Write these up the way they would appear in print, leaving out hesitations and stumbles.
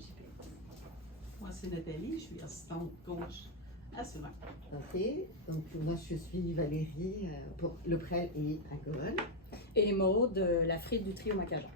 JP. Moi, c'est Nathalie, je suis assistante coach assurance. Ok, donc moi je suis Valérie pour Le Prel et Agone. Et Maud, la frite du trio Macajan.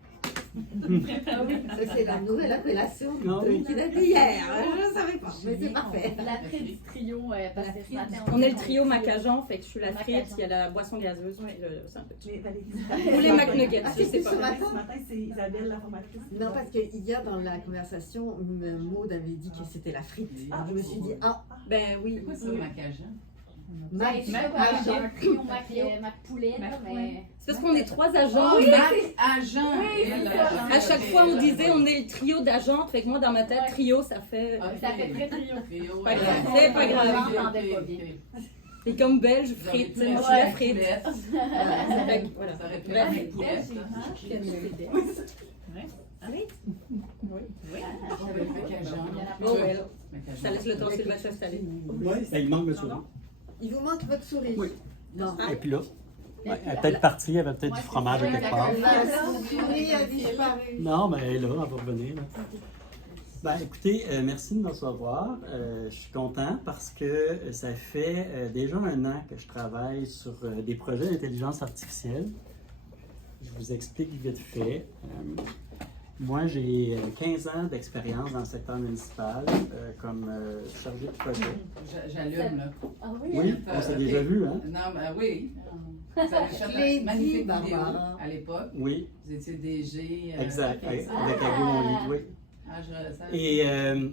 Ah oui, ça c'est la nouvelle appellation Non, oui. qui date hier, je ne savais pas, mais c'est parfait. La frite du trio, parce que ce matin, On est le trio Macajan, fait que je suis la frite, il y a la boisson gazeuse, puis le sandwich. Mais Valérie, Ou les McNuggets, Ah, je c'est sais ce pas. matin? ce matin, c'est Isabelle, la formatrice. Non, parce qu'hier dans la conversation, Maud avait dit que c'était la frite. Ah, Je me suis dit, ah, Ben oui. C'est quoi ça, Macajan? Mac, je sais pas, j'ai un trio Mac poulet, là, mais. C'est parce qu'on est 3 agents. Oh, Mac Agent! À chaque fois, on disait on est le trio d'agentes, fait que moi dans ma tête, trio, ça fait. Ça fait très trio. Pas grave, c'est pas grave. J'entendais pas bien. Et comme belge, frite, moi je suis la frite. Ouais. Voilà. Ça aurait pu Bref. être poulette, ça. Oh, well. Ça laisse le temps Sylvain s'installer. Oui, il manque le souris. il vous manque votre souris. Oui. Non. Et puis là, elle est peut-être partie, il y avait peut-être du fromage à quelque part. La souris a disparu. Non, mais elle est là, elle va revenir. Là. Ben, écoutez, merci de me recevoir. Je suis content parce que ça fait déjà 1 an que je travaille sur des projets d'intelligence artificielle. Je vous explique vite fait. Moi, j'ai 15 ans d'expérience dans le secteur municipal comme chargé de projet. J'allume, là. Ah oui? Oui, on s'est déjà vu, hein? Non, ben oui. Vous avez fait Je l'ai une magnifique dit, vidéo Barbara. à l'époque. Oui, Vous étiez DG. exact, avec Facebook. Agou Monlier, oui. Ah, je ressens. Et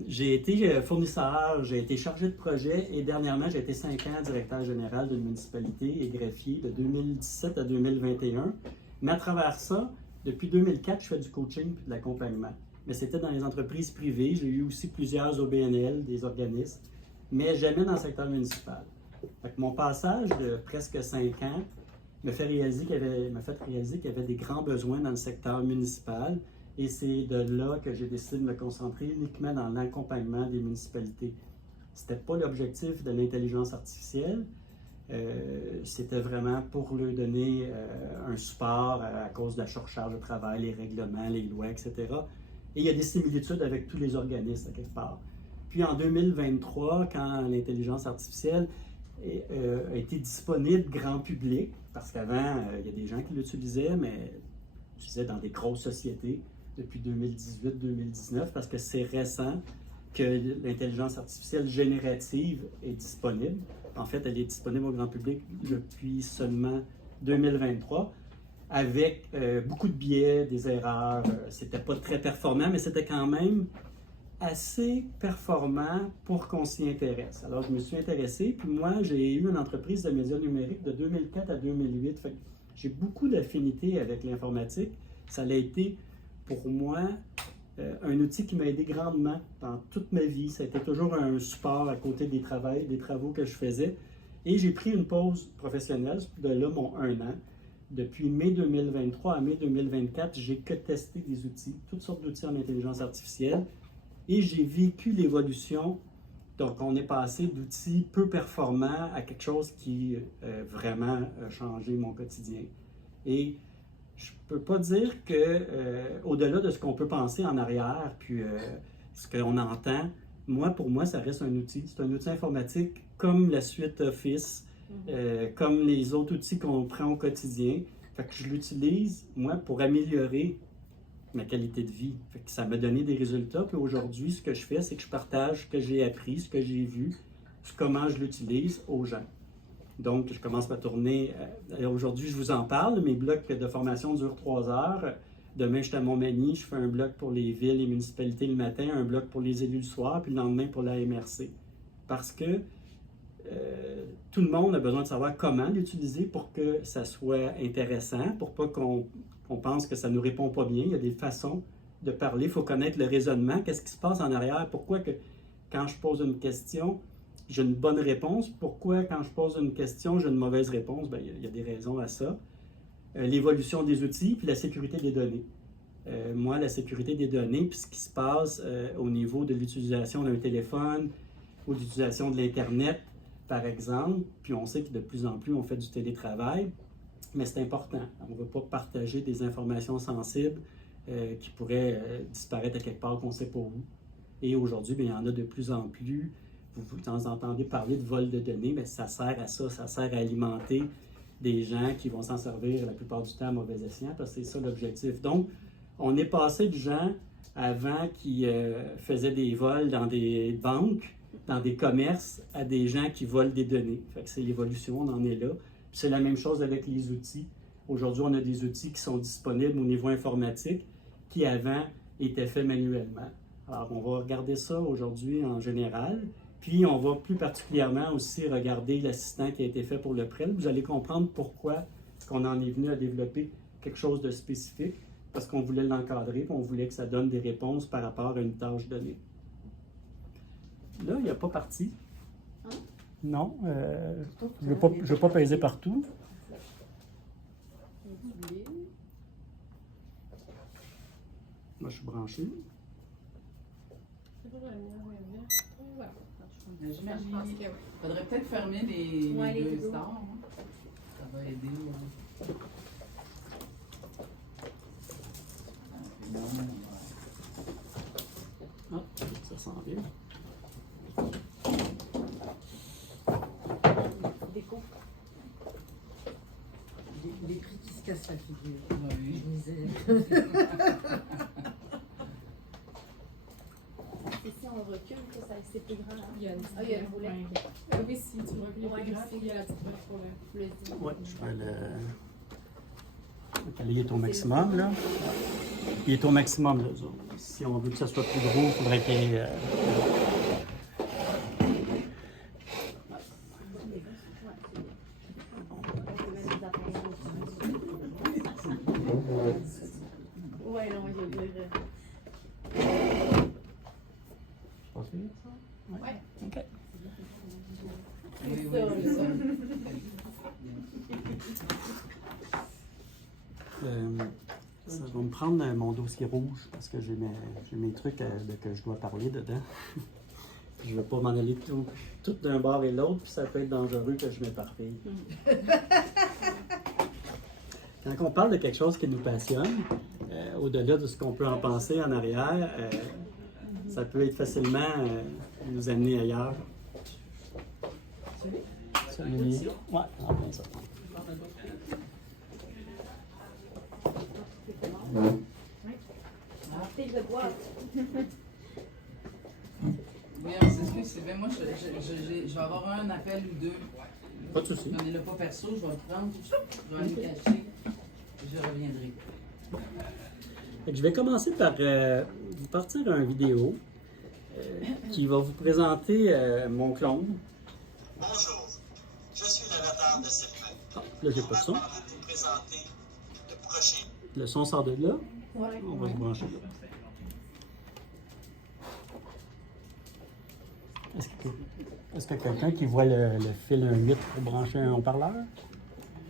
j'ai été fournisseur, j'ai été chargé de projet et dernièrement, j'ai été 5 ans directeur général d'une municipalité et greffier de 2017 à 2021. Mais à travers ça, depuis 2004, je fais du coaching et de l'accompagnement. Mais c'était dans les entreprises privées. J'ai eu aussi plusieurs OBNL, des organismes, mais jamais dans le secteur municipal. Fait que mon passage de presque 5 ans m'a fait réaliser qu'il y avait des grands besoins dans le secteur municipal. Et c'est de là que j'ai décidé de me concentrer uniquement dans l'accompagnement des municipalités. Ce n'était pas l'objectif de l'intelligence artificielle. C'était vraiment pour leur donner un support à cause de la surcharge de travail, les règlements, les lois, etc. Et il y a des similitudes avec tous les organismes, à quelque part. Puis en 2023, quand l'intelligence artificielle a été disponible grand public, parce qu'avant, il y a des gens qui l'utilisaient, mais l'utilisaient dans des grosses sociétés depuis 2018-2019, parce que c'est récent que l'intelligence artificielle générative est disponible. En fait, elle est disponible au grand public depuis seulement 2023, avec beaucoup de biais, des erreurs. C'était pas très performant, mais c'était quand même assez performant pour qu'on s'y intéresse. Alors, je me suis intéressé, puis moi, j'ai eu une entreprise de médias numériques de 2004 à 2008. Fait que j'ai beaucoup d'affinités avec l'informatique. Ça a été, pour moi, un outil qui m'a aidé grandement dans toute ma vie. Ça a été toujours un support à côté des travaux que je faisais. Et j'ai pris une pause professionnelle, de là mon 1 an. Depuis mai 2023 à mai 2024, j'ai que testé des outils, toutes sortes d'outils en intelligence artificielle. Et j'ai vécu l'évolution. Donc, on est passé d'outils peu performants à quelque chose qui vraiment a changé mon quotidien. Et je ne peux pas dire que, au-delà de ce qu'on peut penser en arrière, puis ce qu'on entend, pour moi, ça reste un outil. C'est un outil informatique comme la suite Office, comme les autres outils qu'on prend au quotidien. Fait que je l'utilise, moi, pour améliorer ma qualité de vie. Fait que ça m'a donné des résultats. Puis aujourd'hui, ce que je fais, c'est que je partage ce que j'ai appris, ce que j'ai vu, comment je l'utilise aux gens. Donc, je commence ma tournée. Aujourd'hui, je vous en parle. Mes blocs de formation durent 3 heures. Demain, je suis à Montmagny. Je fais un bloc pour les villes et municipalités le matin, un bloc pour les élus le soir, puis le lendemain pour la MRC. Parce que tout le monde a besoin de savoir comment l'utiliser pour que ça soit intéressant, pour pas qu'on pense que ça ne nous répond pas bien. Il y a des façons de parler. Il faut connaître le raisonnement. Qu'est-ce qui se passe en arrière? Pourquoi que quand je pose une question, j'ai une bonne réponse. Pourquoi, quand je pose une question, j'ai une mauvaise réponse? Bien, il y a des raisons à ça. L'évolution des outils, puis la sécurité des données. Moi, la sécurité des données, puis ce qui se passe au niveau de l'utilisation d'un téléphone ou de l'utilisation de l'Internet, par exemple, puis on sait que de plus en plus, on fait du télétravail, mais c'est important. On ne va pas partager des informations sensibles qui pourraient disparaître à quelque part qu'on ne sait pas où. Et aujourd'hui, bien, il y en a de plus en plus. Vous entendez parler de vol de données, mais ça sert à ça, ça sert à alimenter des gens qui vont s'en servir la plupart du temps à mauvais escient, parce que c'est ça l'objectif. Donc, on est passé de gens avant qui faisaient des vols dans des banques, dans des commerces, à des gens qui volent des données. Fait que c'est l'évolution, on en est là. Puis c'est la même chose avec les outils. Aujourd'hui, on a des outils qui sont disponibles au niveau informatique qui avant étaient faits manuellement. Alors, on va regarder ça aujourd'hui en général. Puis, on va plus particulièrement aussi regarder l'assistant qui a été fait pour le prêt. Vous allez comprendre pourquoi on en est venu à développer quelque chose de spécifique, parce qu'on voulait l'encadrer, puis on voulait que ça donne des réponses par rapport à une tâche donnée. Là, il n'y a pas parti. Non, je ne veux pas peser partout. Moi, je suis branché. J'imagine. Il faudrait peut-être fermer les deux stores. Hein. Ça va aider. Ah, ça sent bien. Les prix qui se cassent la figure. Oui. Je disais. Et si on recule, que c'est plus grand. Hein? Il y a une Ah, il y a le roulet. Oui, si tu recules Ouais, plus grand, c'est- il y a la petite barre pour le... Le Oui, je vais le... Il est au maximum, là. Il est au maximum, là. Si on veut que ça soit plus gros, il faudrait qu'il y ait... Ouais, non, je veux dire. Pas sûr, ça? Ouais. OK. Oui, oui, ça, c'est ça. Ça va me prendre mon dossier rouge parce que j'ai mes trucs que je dois parler dedans. Je ne vais pas m'en aller tout d'un bord et l'autre, puis ça peut être dangereux que je m'éparpille. Quand on parle de quelque chose qui nous passionne, au-delà de ce qu'on peut en penser en arrière, ça peut être facilement nous amener ailleurs. Celui-là? Ouais, en plein ça. Oui, on s'excuse, Sylvain. Moi, je vais avoir un appel ou deux. Pas de souci. On est là pas perso, je vais le prendre, je vais aller me cacher. Je reviendrai. Fait que je vais commencer par vous partir une vidéo qui va vous présenter mon clone. Bonjour, je suis l'avatar de Sylvain. Ah, là, j'ai pas de son. Je vais vous présenter le prochain. Le son sort de là. Ouais. On va se brancher là. Est-ce que quelqu'un qui voit le fil 1.8 pour brancher un haut-parleur?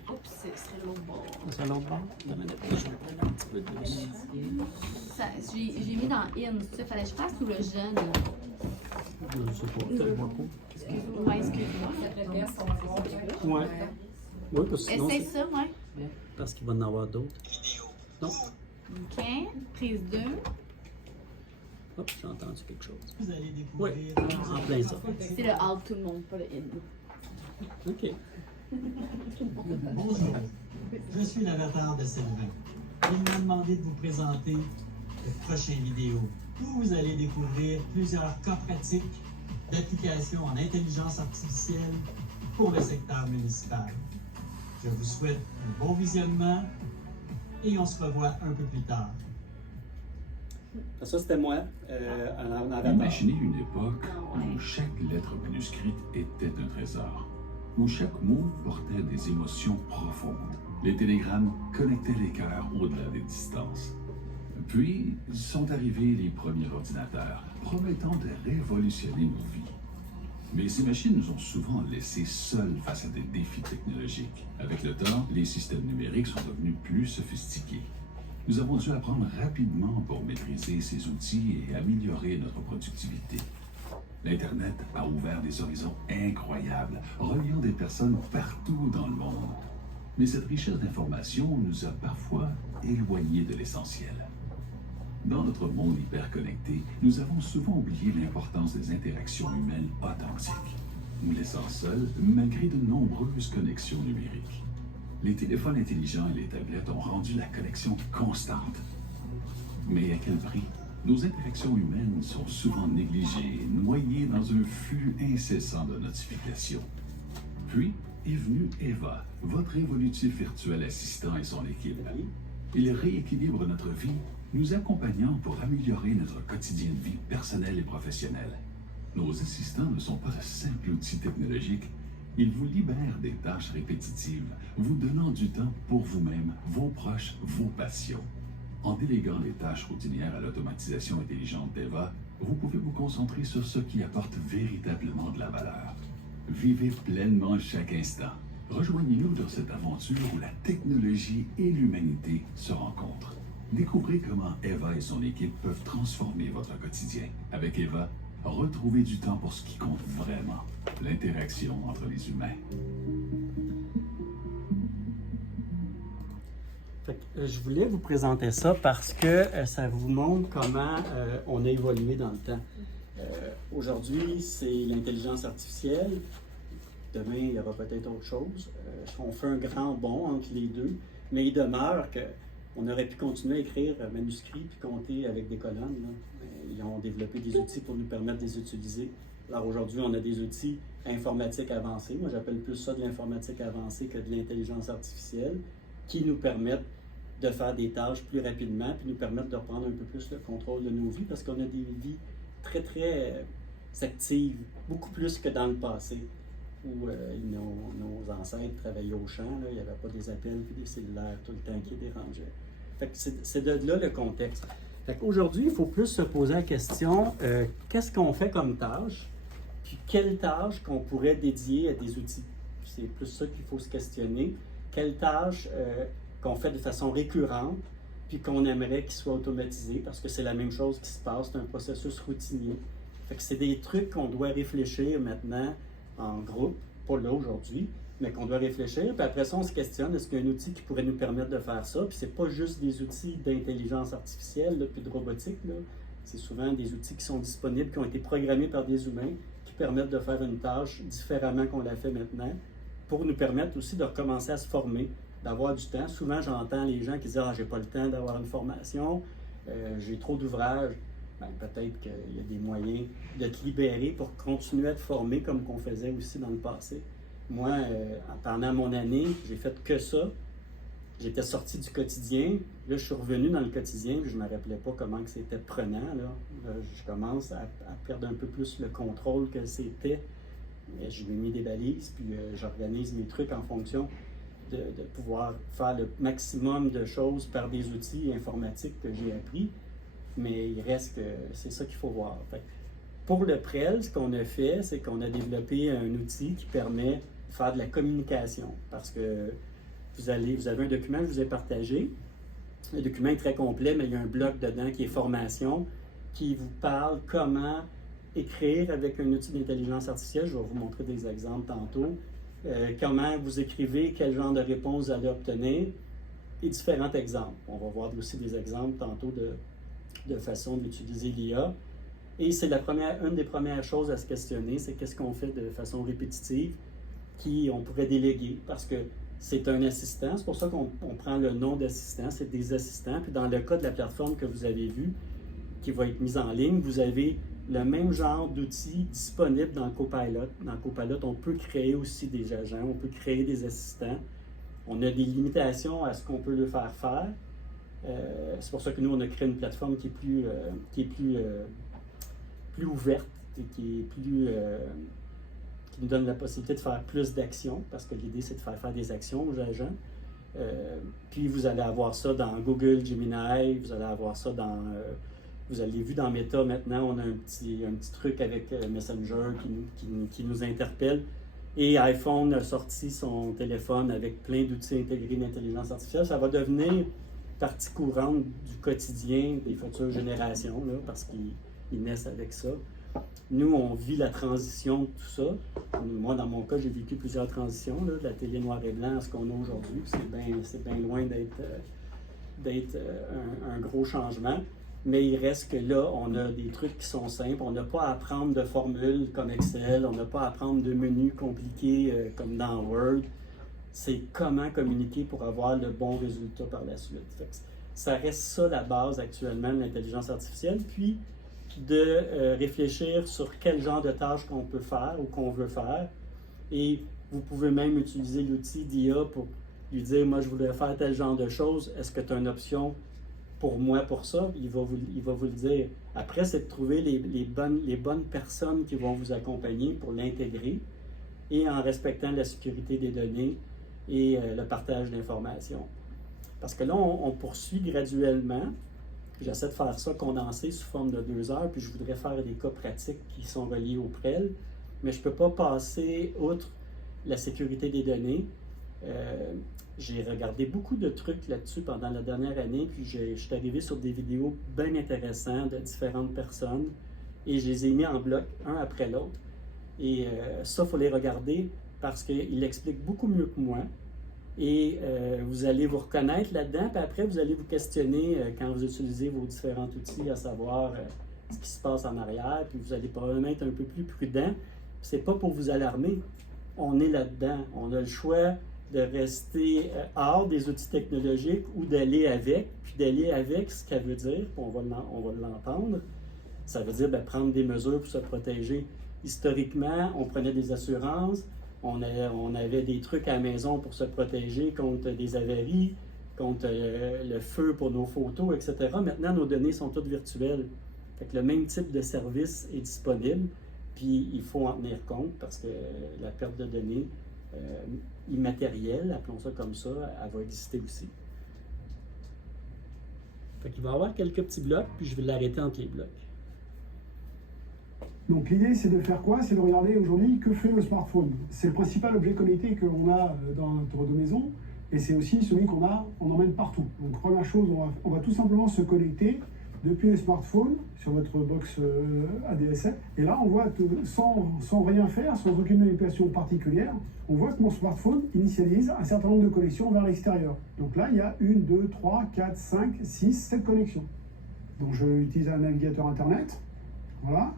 Oups, ce serait l'autre bord. C'est l'autre bord? Une minute, je vais prendre un petit peu de lousse. J'ai mis dans in, ça fallait que je fasse ou le jeune? Je sais pas, peut-être pas. Excuse-moi, excuse-moi. Ouais. Oui, parce que sinon, Essaye c'est ça, ouais. parce qu'il va en avoir d'autres. Vidéo. Non. OK. Prise 2. Hop, j'ai entendu quelque chose. Vous allez Oui, découvrir. en plein ça. C'est le out tout le monde, pas le in. OK. Bonjour, je suis l'avatar de Sylvain. Il m'a demandé de vous présenter le prochain vidéo où vous allez découvrir plusieurs cas pratiques d'application en intelligence artificielle pour le secteur municipal. Je vous souhaite un bon visionnement et on se revoit un peu plus tard. Ça, c'était moi, en avatar. Imaginez une époque où chaque lettre manuscrite était un trésor, où chaque mot portait des émotions profondes. Les télégrammes connectaient les cœurs au-delà des distances. Puis sont arrivés les premiers ordinateurs, promettant de révolutionner nos vies. Mais ces machines nous ont souvent laissés seuls face à des défis technologiques. Avec le temps, les systèmes numériques sont devenus plus sophistiqués. Nous avons dû apprendre rapidement pour maîtriser ces outils et améliorer notre productivité. L'Internet a ouvert des horizons incroyables, reliant des personnes partout dans le monde. Mais cette richesse d'informations nous a parfois éloignés de l'essentiel. Dans notre monde hyper-connecté, nous avons souvent oublié l'importance des interactions humaines authentiques, nous laissant seuls malgré de nombreuses connexions numériques. Les téléphones intelligents et les tablettes ont rendu la connexion constante. Mais à quel prix? Nos interactions humaines sont souvent négligées, noyées dans un flux incessant de notifications. Puis est venue Eva, votre évolutif virtuel assistant et son équipe. Il rééquilibre notre vie, nous accompagnant pour améliorer notre quotidien de vie personnel et professionnel. Nos assistants ne sont pas de simples outils technologiques, ils vous libèrent des tâches répétitives, vous donnant du temps pour vous-même, vos proches, vos passions. En déléguant les tâches routinières à l'automatisation intelligente d'Eva, vous pouvez vous concentrer sur ce qui apporte véritablement de la valeur. Vivez pleinement chaque instant. Rejoignez-nous dans cette aventure où la technologie et l'humanité se rencontrent. Découvrez comment Eva et son équipe peuvent transformer votre quotidien. Avec Eva, retrouvez du temps pour ce qui compte vraiment, l'interaction entre les humains. Je voulais vous présenter ça parce que ça vous montre comment on a évolué dans le temps. Aujourd'hui, c'est l'intelligence artificielle. Demain, il y aura peut-être autre chose. On fait un grand bond entre les deux, mais il demeure qu'on aurait pu continuer à écrire manuscrits puis compter avec des colonnes. Là. Ils ont développé des outils pour nous permettre de les utiliser. Alors aujourd'hui, on a des outils informatiques avancés. Moi, j'appelle plus ça de l'informatique avancée que de l'intelligence artificielle, qui nous permettent de faire des tâches plus rapidement, puis nous permettent de reprendre un peu plus le contrôle de nos vies, parce qu'on a des vies très, très actives, beaucoup plus que dans le passé, où nos ancêtres travaillaient au champ, là, il n'y avait pas des appels et des cellulaires tout le temps qui dérangeaient. Fait que c'est de là le contexte. Fait qu'aujourd'hui, il faut plus se poser la question, qu'est-ce qu'on fait comme tâche, puis quelles tâches qu'on pourrait dédier à des outils. C'est plus ça qu'il faut se questionner. Quelles tâches qu'on fait de façon récurrente, puis qu'on aimerait qu'ils soient automatisés, parce que c'est la même chose qui se passe, c'est un processus routinier. Fait que c'est des trucs qu'on doit réfléchir maintenant en groupe, pas là aujourd'hui, mais qu'on doit réfléchir, puis après ça, on se questionne, est-ce qu'il y a un outil qui pourrait nous permettre de faire ça? Puis c'est pas juste des outils d'intelligence artificielle, là, puis de robotique, là. C'est souvent des outils qui sont disponibles, qui ont été programmés par des humains, qui permettent de faire une tâche différemment qu'on la fait maintenant, pour nous permettre aussi de recommencer à se former, d'avoir du temps. Souvent, j'entends les gens qui disent « Ah, j'ai pas le temps d'avoir une formation, j'ai trop d'ouvrages. » Bien, peut-être qu'il y a des moyens de te libérer pour continuer à te former comme qu'on faisait aussi dans le passé. Moi, pendant mon année, j'ai fait que ça. J'étais sorti du quotidien. Là, je suis revenu dans le quotidien, puis je ne me rappelais pas comment que c'était prenant. Là, je commence à perdre un peu plus le contrôle que c'était. Je lui ai mis des balises, puis j'organise mes trucs en fonction de pouvoir faire le maximum de choses par des outils informatiques que j'ai appris. Mais il reste que c'est ça qu'il faut voir. Fait, pour le PREL, ce qu'on a fait, c'est qu'on a développé un outil qui permet de faire de la communication. Parce que vous avez un document que je vous ai partagé. Le document est très complet, mais il y a un bloc dedans qui est formation, qui vous parle comment écrire avec un outil d'intelligence artificielle. Je vais vous montrer des exemples tantôt. Comment vous écrivez, quel genre de réponse vous allez obtenir, et différents exemples. On va voir aussi des exemples tantôt de façon d'utiliser l'IA. Et c'est une des premières choses à se questionner, c'est qu'est-ce qu'on fait de façon répétitive, qui on pourrait déléguer, parce que c'est un assistant, c'est pour ça qu'on prend le nom d'assistant, c'est des assistants. Puis dans le cas de la plateforme que vous avez vue, qui va être mise en ligne, vous avez le même genre d'outils disponibles dans le Copilot. Dans le Copilot, on peut créer aussi des agents, on peut créer des assistants. On a des limitations à ce qu'on peut leur faire faire. C'est pour ça que nous, on a créé une plateforme qui est plus ouverte et qui nous donne la possibilité de faire plus d'actions, parce que l'idée, c'est de faire des actions aux agents. Puis vous allez avoir ça dans Google Gemini, vous allez avoir ça dans... vous avez vu dans Meta maintenant, on a un petit truc avec Messenger qui nous interpelle. Et iPhone a sorti son téléphone avec plein d'outils intégrés d'intelligence artificielle. Ça va devenir partie courante du quotidien des futures générations, là, parce qu'ils naissent avec ça. Nous, on vit la transition de tout ça. Moi, dans mon cas, j'ai vécu plusieurs transitions, là, de la télé noir et blanc à ce qu'on a aujourd'hui. C'est bien loin d'être un gros changement. mais il reste que là, on a des trucs qui sont simples. On n'a pas à apprendre de formules comme Excel, on n'a pas à apprendre de menus compliqués comme dans Word. C'est comment communiquer pour avoir le bon résultat par la suite. Fait que ça reste ça la base actuellement de l'intelligence artificielle, puis de réfléchir sur quel genre de tâches qu'on peut faire ou qu'on veut faire. Et vous pouvez même utiliser l'outil d'IA pour lui dire, moi je voudrais faire tel genre de choses, est-ce que tu as une option pour moi pour ça? Il va vous le dire. Après, c'est de trouver les bonnes personnes qui vont vous accompagner pour l'intégrer et en respectant la sécurité des données et le partage d'informations. Parce que là, on poursuit graduellement. J'essaie de faire ça condensé sous forme de 2 heures, puis je voudrais faire des cas pratiques qui sont reliés au PREL, mais je ne peux pas passer outre la sécurité des données. J'ai regardé beaucoup de trucs là-dessus pendant la dernière année, puis je suis arrivé sur des vidéos bien intéressantes de différentes personnes, et je les ai mis en bloc, un après l'autre. Et ça, il faut les regarder parce qu'il explique beaucoup mieux que moi. Et vous allez vous reconnaître là-dedans, puis après, vous allez vous questionner quand vous utilisez vos différents outils, à savoir ce qui se passe en arrière, puis vous allez probablement être un peu plus prudent. C'est pas pour vous alarmer, on est là-dedans. On a le choix de rester hors des outils technologiques ou d'aller avec, puis d'aller avec ce qu'elle veut dire, puis on va l'entendre. Ça veut dire prendre des mesures pour se protéger. Historiquement, on prenait des assurances, on avait des trucs à la maison pour se protéger contre des avaries, contre le feu pour nos photos, etc. Maintenant, nos données sont toutes virtuelles. Fait que le même type de service est disponible, puis il faut en tenir compte parce que la perte de données immatérielle, appelons ça comme ça, elle va exister aussi. Fait qu'il va y avoir quelques petits blocs, puis je vais l'arrêter entre les blocs. Donc l'idée, c'est de faire quoi? C'est de regarder aujourd'hui que fait le smartphone. C'est le principal objet connecté que l'on a dans notre maison, et c'est aussi celui qu'on emmène partout. Donc première chose, on va tout simplement se connecter depuis le smartphone sur votre box ADSL. Et là, on voit que sans rien faire, sans aucune manipulation particulière, on voit que mon smartphone initialise un certain nombre de connexions vers l'extérieur. Donc là, il y a 1, 2, 3, 4, 5, 6, 7 connexions. Donc je vais utiliser un navigateur Internet. Voilà.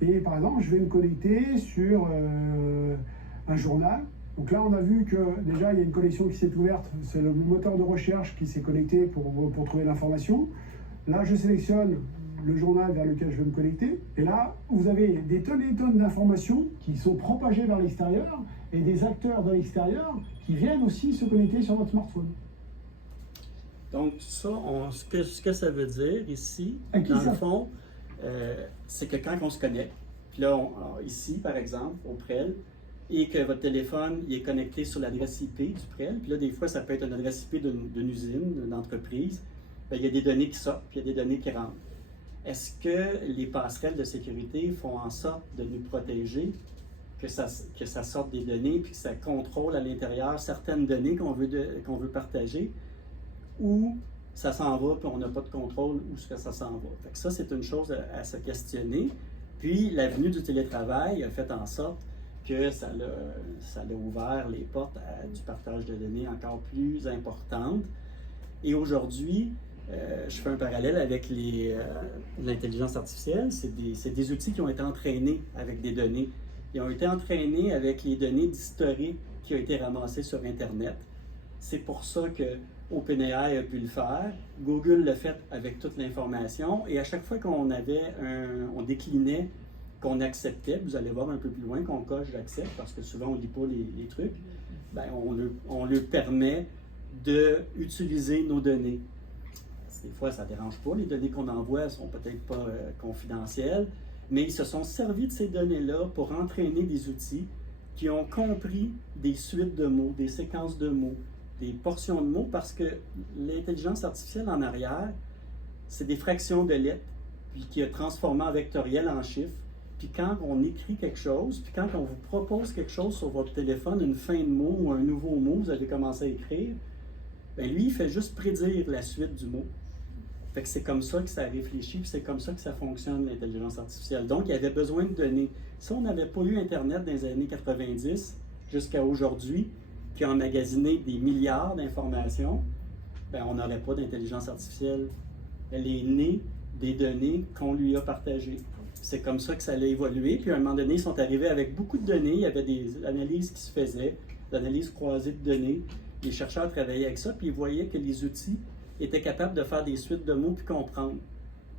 Et par exemple, je vais me connecter sur un journal. Donc là, on a vu que déjà, il y a une connexion qui s'est ouverte. C'est le moteur de recherche qui s'est connecté pour trouver l'information. Là, je sélectionne le journal vers lequel je vais me connecter. Et là, vous avez des tonnes et des tonnes d'informations qui sont propagées vers l'extérieur et des acteurs de l'extérieur qui viennent aussi se connecter sur votre smartphone. Donc, ça, ce que ça veut dire ici, dans le fond, c'est que quand on se connecte, puis là, ici, par exemple, au PREL, et que votre téléphone il est connecté sur l'adresse IP du PREL, puis là, des fois, ça peut être une adresse IP d'une usine, d'une entreprise, bien, il y a des données qui sortent, puis il y a des données qui rentrent. Est-ce que les passerelles de sécurité font en sorte de nous protéger, que ça sorte des données, puis que ça contrôle à l'intérieur certaines données qu'on veut partager, ou ça s'en va, puis on n'a pas de contrôle où est-ce que ça s'en va. Fait que ça, c'est une chose à se questionner. Puis, la venue du télétravail a fait en sorte que ça a ouvert les portes à du partage de données encore plus importantes. Et aujourd'hui, je fais un parallèle avec l'intelligence artificielle. C'est des outils qui ont été entraînés avec des données. Ils ont été entraînés avec les données d'historique qui ont été ramassées sur Internet. C'est pour ça que OpenAI a pu le faire, Google l'a fait avec toute l'information, et à chaque fois qu'on déclinait, qu'on acceptait, vous allez voir un peu plus loin, qu'on coche j'accepte, parce que souvent on ne lit pas les trucs, ben on leur permet d'utiliser nos données. Des fois, ça ne dérange pas, les données qu'on envoie ne sont peut-être pas confidentielles, mais ils se sont servis de ces données-là pour entraîner des outils qui ont compris des suites de mots, des séquences de mots, des portions de mots, parce que l'intelligence artificielle en arrière, c'est des fractions de lettres, puis qui est transformé en vectoriel en chiffres. Puis quand on écrit quelque chose, puis quand on vous propose quelque chose sur votre téléphone, une fin de mot ou un nouveau mot, vous avez commencé à écrire, bien lui, il fait juste prédire la suite du mot. Fait que c'est comme ça que ça réfléchit, puis c'est comme ça que ça fonctionne, l'intelligence artificielle. Donc, il y avait besoin de données. Si on n'avait pas eu Internet dans les années 90 jusqu'à aujourd'hui, qui a emmagasiné des milliards d'informations, ben on n'aurait pas d'intelligence artificielle. Elle est née des données qu'on lui a partagées. C'est comme ça que ça a évolué. Puis à un moment donné, ils sont arrivés avec beaucoup de données. Il y avait des analyses qui se faisaient, des analyses croisées de données. Les chercheurs travaillaient avec ça, puis ils voyaient que les outils étaient capables de faire des suites de mots puis comprendre.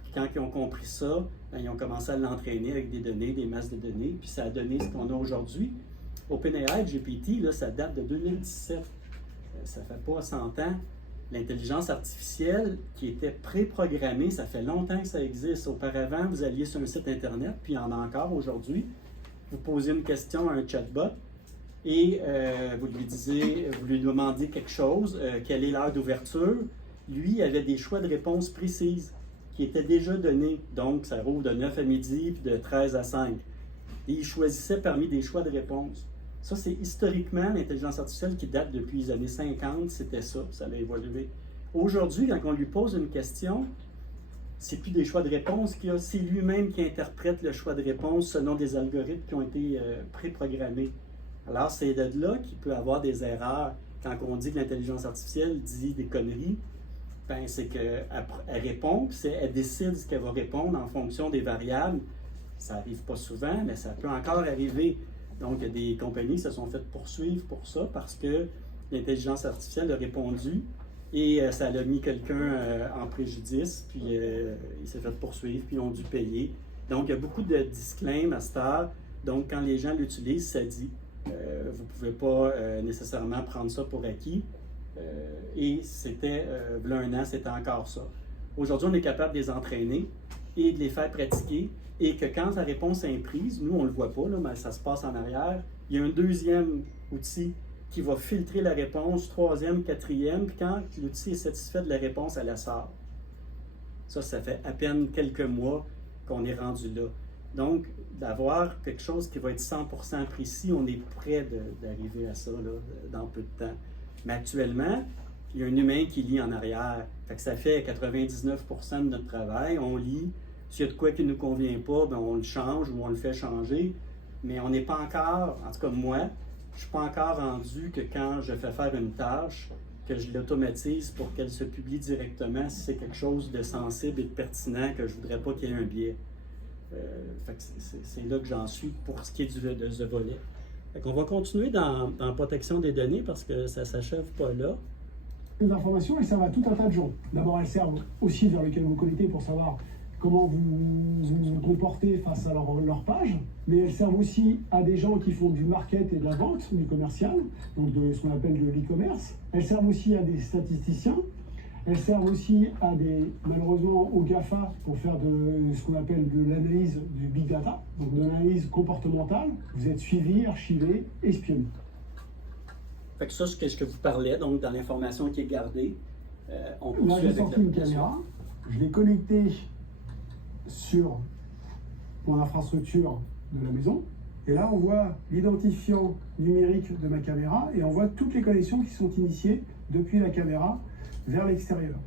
Puis quand ils ont compris ça, ben, ils ont commencé à l'entraîner avec des données, des masses de données, puis ça a donné ce qu'on a aujourd'hui. OpenAI, GPT, là, ça date de 2017. Ça fait pas 100 ans. L'intelligence artificielle qui était préprogrammée, ça fait longtemps que ça existe. Auparavant, vous alliez sur un site Internet, puis il y en a encore aujourd'hui. Vous posez une question à un chatbot et vous lui demandez quelque chose, quelle est l'heure d'ouverture. Lui avait des choix de réponses précises qui étaient déjà donnés. Donc, ça rouvre de 9 à midi, puis de 13 à 5. Et il choisissait parmi des choix de réponses. Ça, c'est historiquement l'intelligence artificielle qui date depuis les années 50, c'était ça, ça a évolué. Aujourd'hui, quand on lui pose une question, c'est plus des choix de réponse qu'il y a, c'est lui-même qui interprète le choix de réponse selon des algorithmes qui ont été préprogrammés. Alors, c'est de là qu'il peut avoir des erreurs. Quand on dit que l'intelligence artificielle dit des conneries, ben, c'est qu'elle répond, puis elle décide ce qu'elle va répondre en fonction des variables. Ça n'arrive pas souvent, mais ça peut encore arriver. Donc, il y a des compagnies qui se sont fait poursuivre pour ça parce que l'intelligence artificielle a répondu et ça a mis quelqu'un en préjudice, puis il s'est fait poursuivre, puis ils ont dû payer. Donc, il y a beaucoup de disclaimers à cette heure. Donc, quand les gens l'utilisent, ça dit vous ne pouvez pas nécessairement prendre ça pour acquis. Et c'était, il y a un an, c'était encore ça. Aujourd'hui, on est capable de les entraîner et de les faire pratiquer. Et que quand la réponse est prise, nous on ne le voit pas, là, mais ça se passe en arrière, il y a un deuxième outil qui va filtrer la réponse, troisième, quatrième, puis quand l'outil est satisfait de la réponse, elle la sort. Ça fait à peine quelques mois qu'on est rendu là. Donc, d'avoir quelque chose qui va être 100% précis, on est prêt d'arriver à ça là, dans peu de temps. Mais actuellement, il y a un humain qui lit en arrière. Fait que ça fait 99% de notre travail, on lit. S'il y a de quoi qui ne nous convient pas, ben on le change ou on le fait changer. Mais on n'est pas encore, en tout cas moi, je ne suis pas encore rendu que quand je fais faire une tâche, que je l'automatise pour qu'elle se publie directement si c'est quelque chose de sensible et de pertinent que je ne voudrais pas qu'il y ait un biais. Fait que c'est là que j'en suis pour ce qui est de ce volet. Fait qu'on va continuer dans la protection des données parce que ça ne s'achève pas là. Les informations, elles servent à tout un tas de gens. D'abord, elles servent aussi vers lequel vous connectez pour savoir comment vous comportez face à leur page, mais elles servent aussi à des gens qui font du market et de la vente, du commercial, donc de ce qu'on appelle de l'e-commerce. Elles servent aussi à des statisticiens. Elles servent aussi à malheureusement, aux GAFA pour faire de ce qu'on appelle de l'analyse du big data, donc de l'analyse comportementale. Vous êtes suivi, archivé, espionné. Fait que ça, c'est ce que vous parlez, donc dans l'information qui est gardée, on Là, poursuit j'ai avec sorti une caméra, je l'ai connectée sur mon infrastructure de la maison. Et là, on voit l'identifiant numérique de ma caméra et on voit toutes les connexions qui sont initiées depuis la caméra vers l'extérieur.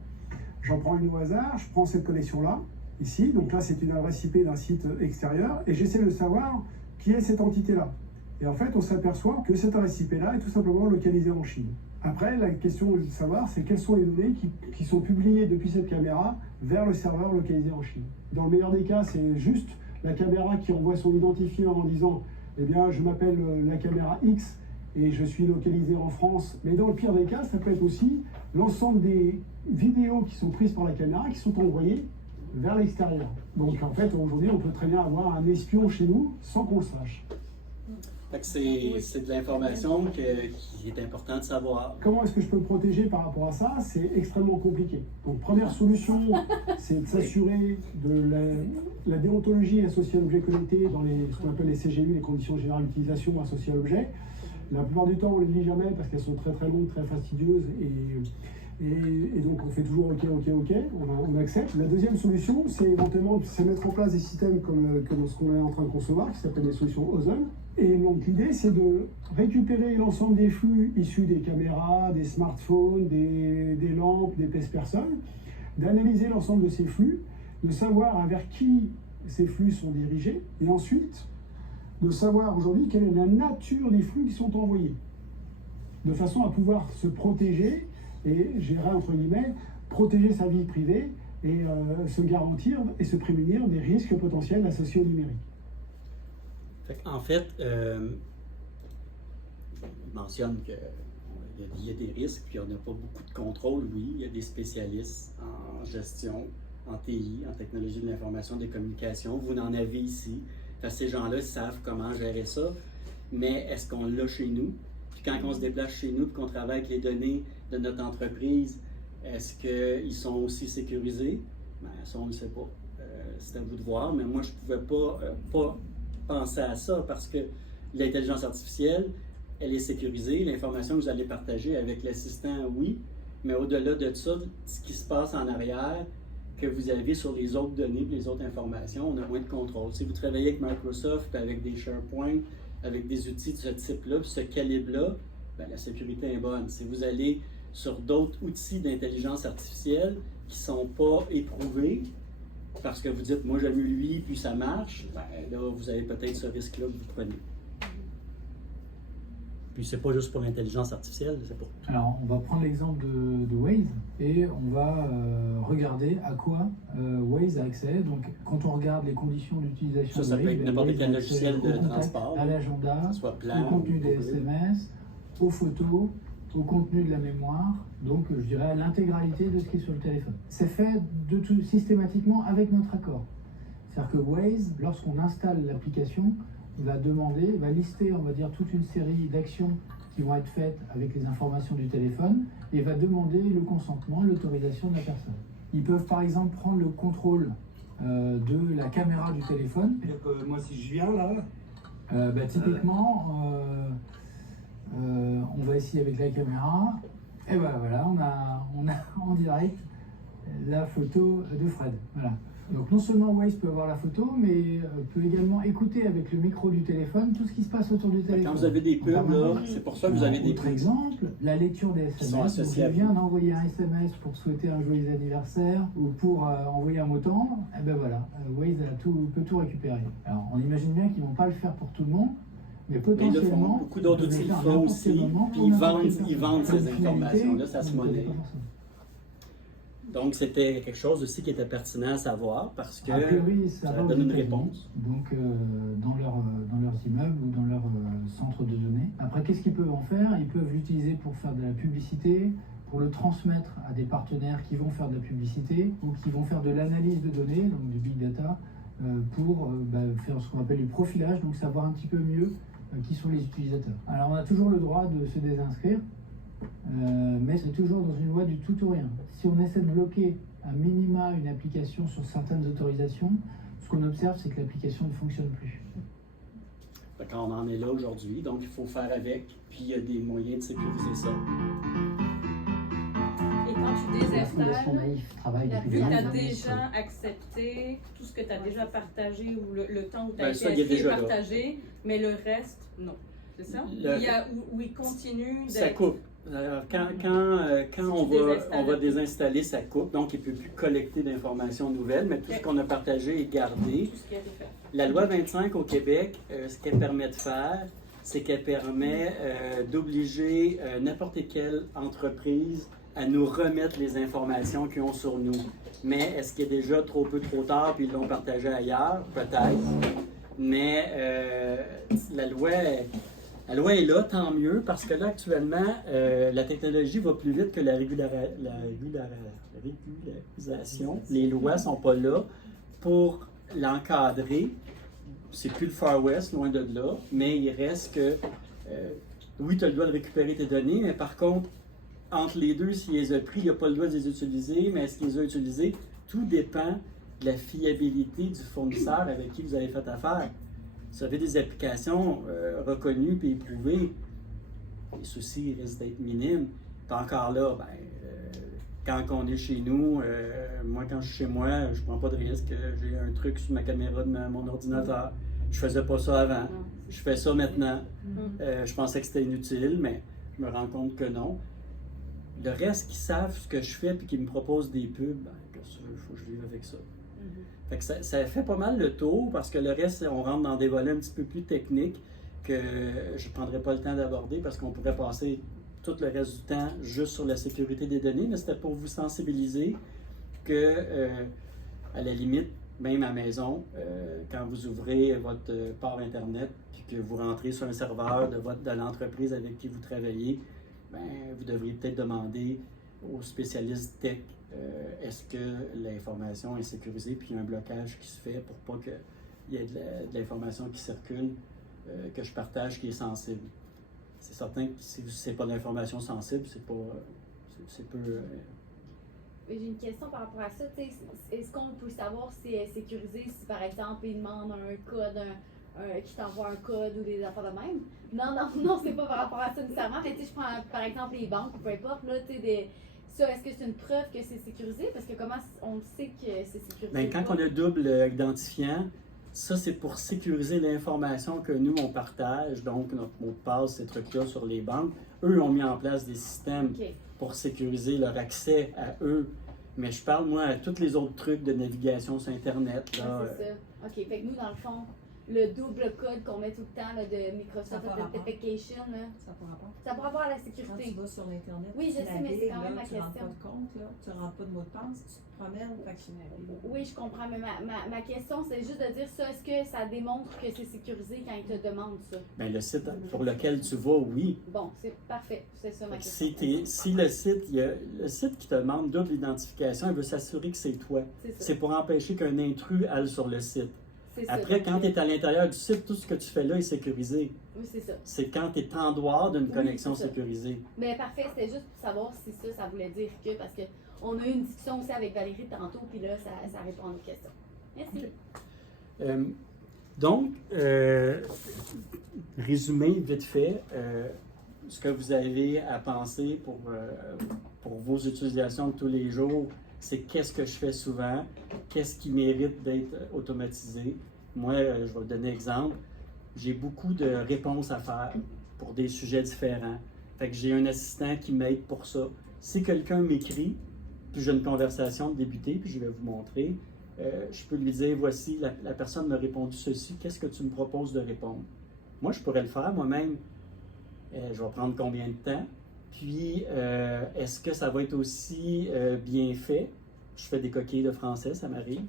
J'en prends une au hasard, je prends cette connexion-là, ici. Donc là, c'est une adresse IP d'un site extérieur et j'essaie de savoir qui est cette entité-là. Et en fait, on s'aperçoit que cette adresse IP-là est tout simplement localisée en Chine. Après, la question de savoir, c'est quelles sont les données qui sont publiées depuis cette caméra vers le serveur localisé en Chine. Dans le meilleur des cas, c'est juste la caméra qui envoie son identifiant en disant « Eh bien, je m'appelle la caméra X et je suis localisé en France ». Mais dans le pire des cas, ça peut être aussi l'ensemble des vidéos qui sont prises par la caméra qui sont envoyées vers l'extérieur. Donc en fait, aujourd'hui, on peut très bien avoir un espion chez nous sans qu'on le sache. C'est de l'information qui est important de savoir. Comment est-ce que je peux me protéger par rapport à ça? C'est extrêmement compliqué. Donc première solution, c'est de s'assurer de la déontologie associée à l'objet connecté dans ce qu'on appelle les CGU, les conditions générales d'utilisation associées à l'objet. La plupart du temps, on ne les lit jamais parce qu'elles sont très très longues, très fastidieuses et donc on fait toujours OK, on accepte. La deuxième solution, c'est éventuellement de mettre en place des systèmes comme ce qu'on est en train de concevoir, qui s'appellent les solutions Ozone. Et donc l'idée, c'est de récupérer l'ensemble des flux issus des caméras, des smartphones, des lampes, des pèse-personnes, d'analyser l'ensemble de ces flux, de savoir vers qui ces flux sont dirigés, et ensuite de savoir aujourd'hui quelle est la nature des flux qui sont envoyés, de façon à pouvoir se protéger et gérer, entre guillemets, protéger sa vie privée et se garantir et se prémunir des risques potentiels associés au numérique. En fait, je mentionne qu'il y a des risques, puis on n'a pas beaucoup de contrôle, oui. Il y a des spécialistes en gestion, en TI, en technologie de l'information, des communications. Vous en avez ici. Ces gens-là savent comment gérer ça, mais est-ce qu'on l'a chez nous? Puis quand on se déplace chez nous et qu'on travaille avec les données de notre entreprise, est-ce qu'ils sont aussi sécurisés? Ben, ça, on ne le sait pas. C'est à vous de voir, mais moi, je ne pouvais pas penser à ça parce que l'intelligence artificielle, elle est sécurisée. L'information que vous allez partager avec l'assistant, oui, mais au-delà de ça, ce qui se passe en arrière, que vous avez sur les autres données et les autres informations, on a moins de contrôle. Si vous travaillez avec Microsoft, avec des SharePoint, avec des outils de ce type-là, ce calibre-là, ben, la sécurité est bonne. Si vous allez sur d'autres outils d'intelligence artificielle qui ne sont pas éprouvés, parce que vous dites, moi j'aime lui, puis ça marche, ben, là, vous avez peut-être ce risque-là que vous prenez. Puis c'est pas juste pour l'intelligence artificielle, c'est pour... Alors, on va prendre l'exemple de Waze et on va regarder à quoi Waze a accès. Donc, quand on regarde les conditions d'utilisation de ça Waze, peut être n'importe quel logiciel de contact, transport, à l'agenda, plan, au contenu des SMS, aux photos, au contenu de la mémoire, donc je dirais à l'intégralité de ce qui est sur le téléphone. C'est fait systématiquement avec notre accord. C'est-à-dire que Waze, lorsqu'on installe l'application, va lister, on va dire, toute une série d'actions qui vont être faites avec les informations du téléphone et va demander le consentement, l'autorisation de la personne. Ils peuvent par exemple prendre le contrôle de la caméra du téléphone. Moi, si je viens là, typiquement, on va essayer avec la caméra, et ben voilà, on a en direct la photo de Fred. Voilà. Donc non seulement Waze peut avoir la photo, mais peut également écouter avec le micro du téléphone tout ce qui se passe autour du téléphone. Quand vous avez des pubs, là, c'est pour ça que vous avez des Autre pubs. exemple, la lecture des SMS. Donc, je viens d'envoyer un SMS pour souhaiter un joyeux anniversaire ou pour envoyer un mot tendre, et ben voilà, Waze peut tout récupérer. Alors on imagine bien qu'ils ne vont pas le faire pour tout le monde, mais potentiellement, beaucoup d'autres outils le font aussi, puis ils vendent ces informations-là, ça se monnaie. Donc, c'était quelque chose aussi qui était pertinent à savoir parce que a priori, ça donne une réponse. Donc, dans leurs immeubles ou dans leur centre de données. Après, qu'est-ce qu'ils peuvent en faire? Ils peuvent l'utiliser pour faire de la publicité, pour le transmettre à des partenaires qui vont faire de la publicité ou qui vont faire de l'analyse de données, donc du big data, pour faire ce qu'on appelle du profilage, donc savoir un petit peu mieux qui sont les utilisateurs. Alors, on a toujours le droit de se désinscrire. Mais c'est toujours dans une loi du tout ou rien. Si on essaie de bloquer à minima une application sur certaines autorisations, ce qu'on observe, c'est que l'application ne fonctionne plus. Quand on en est là aujourd'hui, donc il faut faire avec, puis il y a des moyens de sécuriser ça. Et quand tu désinstalles, tu as déjà accepté tout ce que tu as déjà partagé ou le temps où tu as été ça, inscrit et partagé, mais le reste, non. C'est ça? Où il continue d'être... Ça coupe. Quand on va désinstaller, ça coupe, donc il ne peut plus collecter d'informations nouvelles, mais tout ce qu'on a partagé est gardé. Tout ce qui a été fait. La loi 25 au Québec, ce qu'elle permet de faire, c'est qu'elle permet d'obliger n'importe quelle entreprise à nous remettre les informations qu'ils ont sur nous. Mais est-ce qu'il est déjà trop peu, trop tard, puis ils l'ont partagé ailleurs? Peut-être. Mais la loi est là, tant mieux, parce que là, actuellement, la technologie va plus vite que la régularisation. Les lois ne sont pas là pour l'encadrer. C'est plus le Far West, loin de là, mais il reste que, oui, tu as le droit de récupérer tes données, mais par contre, entre les deux, s'il les a pris, il n'a pas le droit de les utiliser, mais est-ce qu'il les a utilisés? Tout dépend de la fiabilité du fournisseur avec qui vous avez fait affaire. Si vous avez des applications reconnues et éprouvées, les soucis risquent d'être minimes. Puis encore là, quand on est chez nous, moi quand je suis chez moi, je prends pas de risque. J'ai un truc sur ma caméra de mon ordinateur. Je faisais pas ça avant. Je fais ça maintenant. Je pensais que c'était inutile, mais je me rends compte que non. Le reste qui savent ce que je fais et qui me proposent des pubs, il faut que je vive avec ça. Fait que ça fait pas mal le tour parce que le reste, on rentre dans des volets un petit peu plus techniques que je ne prendrai pas le temps d'aborder parce qu'on pourrait passer tout le reste du temps juste sur la sécurité des données, mais c'était pour vous sensibiliser que, à la limite, même à la maison, quand vous ouvrez votre port Internet puis que vous rentrez sur un serveur de l'entreprise avec qui vous travaillez, ben, vous devriez peut-être demander aux spécialistes tech est-ce que l'information est sécurisée puis il y a un blocage qui se fait pour pas qu'il y ait de l'information qui circule, que je partage qui est sensible. C'est certain que si c'est pas de l'information sensible, c'est peu. J'ai une question par rapport à ça. Est-ce qu'on peut savoir si c'est sécurisé si par exemple il demande un code, qui t'envoie un code ou des affaires de même? Non, c'est pas par rapport à ça nécessairement. Fait, je prends par exemple les banques ou peu importe, là, ça, est-ce que c'est une preuve que c'est sécurisé? Parce que comment on sait que c'est sécurisé? Bien, quand on a double identifiant, ça c'est pour sécuriser l'information que nous on partage, donc notre mot de passe, ces trucs-là sur les banques. Eux ont mis en place des systèmes pour sécuriser leur accès à eux. Mais je parle, moi, à tous les autres trucs de navigation sur Internet. Là, c'est ça. OK. Fait que nous, dans le fond, le double code qu'on met tout le temps là, de Microsoft Authentication, ça pourra pas. Ça pourra avoir la Quand sécurité. tu vas sur l'Internet, oui, je sais, mais c'est quand même ma tu rentres question. pas de compte, là, tu rentres pas de mot de passe, tu te promènes, Oui, je comprends, mais ma question, c'est juste de dire ça, est-ce que ça démontre que c'est sécurisé quand ils te demandent ça? Bien, le site pour lequel tu vas, oui. Bon, c'est parfait, c'est ça ma question. Si le site qui te demande double identification, il veut s'assurer que c'est toi. C'est pour empêcher qu'un intrus aille sur le site. Après, quand tu es à l'intérieur du site, tout ce que tu fais là est sécurisé. Oui, c'est ça. C'est quand tu es en dehors d'une connexion sécurisée. Mais parfait, c'était juste pour savoir si ça voulait dire que, parce qu'on a eu une discussion aussi avec Valérie tantôt, puis là, ça répond à nos questions. Merci. Donc, résumé vite fait, ce que vous avez à penser pour vos utilisations de tous les jours, c'est qu'est-ce que je fais souvent, qu'est-ce qui mérite d'être automatisé. Moi, je vais vous donner un exemple. J'ai beaucoup de réponses à faire pour des sujets différents. Fait que j'ai un assistant qui m'aide pour ça. Si quelqu'un m'écrit, puis j'ai une conversation de débuter, puis je vais vous montrer, je peux lui dire, voici, la personne m'a répondu ceci, qu'est-ce que tu me proposes de répondre? Moi, je pourrais le faire moi-même. Je vais prendre combien de temps? Puis, est-ce que ça va être aussi bien fait? Je fais des coquilles de français, ça m'arrive.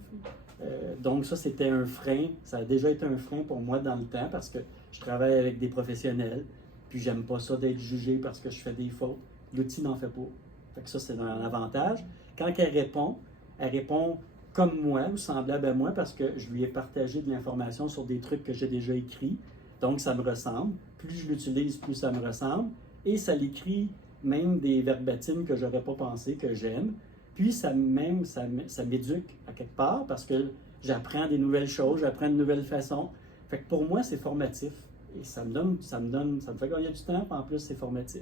Donc ça, c'était un frein. Ça a déjà été un frein pour moi dans le temps parce que je travaille avec des professionnels. Puis, j'aime pas ça d'être jugé parce que je fais des fautes. L'outil n'en fait pas. Fait que ça, c'est un avantage. Quand elle répond comme moi ou semblable à moi parce que je lui ai partagé de l'information sur des trucs que j'ai déjà écrits. Donc, ça me ressemble. Plus je l'utilise, plus ça me ressemble. Et ça l'écrit même des verbatims que j'aurais pas pensé, que j'aime. Puis ça m'éduque à quelque part parce que j'apprends des nouvelles choses, j'apprends de nouvelles façons. Fait que pour moi, c'est formatif. Et ça me fait gagner du temps, puis en plus, c'est formatif.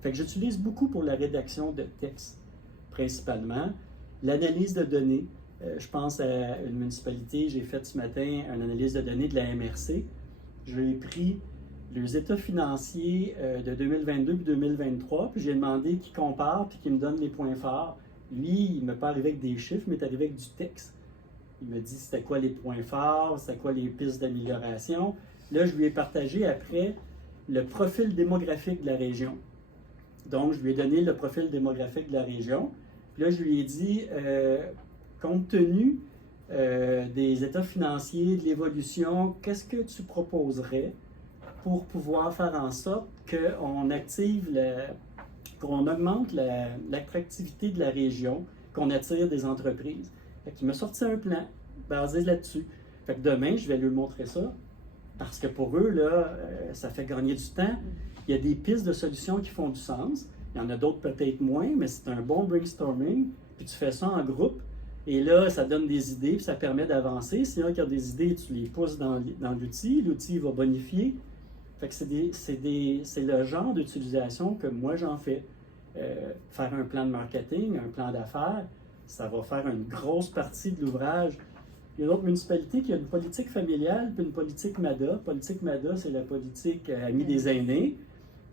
Fait que j'utilise beaucoup pour la rédaction de textes, principalement. L'analyse de données. Je pense à une municipalité, j'ai fait ce matin une analyse de données de la MRC. J'ai pris les états financiers de 2022 et 2023, puis j'ai demandé qu'il compare puis qu'il me donne les points forts. Lui, il ne m'est pas arrivé avec des chiffres, mais il est arrivé avec du texte. Il me dit c'était quoi les points forts, c'était quoi les pistes d'amélioration. Là, je lui ai partagé après le profil démographique de la région. Donc, je lui ai donné le profil démographique de la région. Puis là, je lui ai dit, compte tenu des états financiers, de l'évolution, qu'est-ce que tu proposerais pour pouvoir faire en sorte qu'on qu'on augmente l'attractivité de la région, qu'on attire des entreprises. Fait qu'il m'a sorti un plan basé là-dessus. Fait que demain, je vais lui montrer ça, parce que pour eux, là, ça fait gagner du temps. Il y a des pistes de solutions qui font du sens. Il y en a d'autres peut-être moins, mais c'est un bon brainstorming. Puis tu fais ça en groupe. Et là, ça donne des idées, puis ça permet d'avancer. S'il y en a qui ont des idées, tu les pousses dans l'outil. L'outil va bonifier. Fait que c'est le genre d'utilisation que moi j'en fais. Faire un plan de marketing, un plan d'affaires, ça va faire une grosse partie de l'ouvrage. Il y a une autre municipalité qui a une politique familiale puis une politique MADA. Politique MADA, c'est la politique Amis des aînés.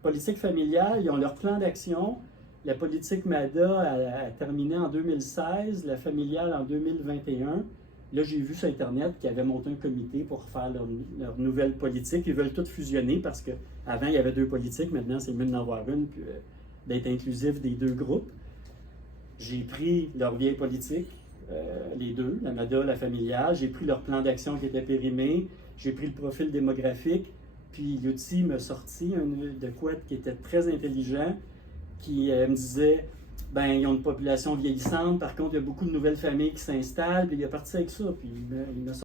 Politique familiale, ils ont leur plan d'action. La politique MADA a terminé en 2016, la familiale en 2021. Là, j'ai vu sur Internet qu'ils avaient monté un comité pour faire leur nouvelle politique. Ils veulent tout fusionner parce qu'avant, il y avait deux politiques. Maintenant, c'est mieux d'en avoir une puis d'être inclusif des deux groupes. J'ai pris leur vieille politique, les deux, la MADA, la familiale, j'ai pris leur plan d'action qui était périmé, j'ai pris le profil démographique, puis l'outil m'a sorti de quoi qui était très intelligent, qui me disait, ben ils ont une population vieillissante, par contre il y a beaucoup de nouvelles familles qui s'installent, puis il est parti avec ça, puis il m'a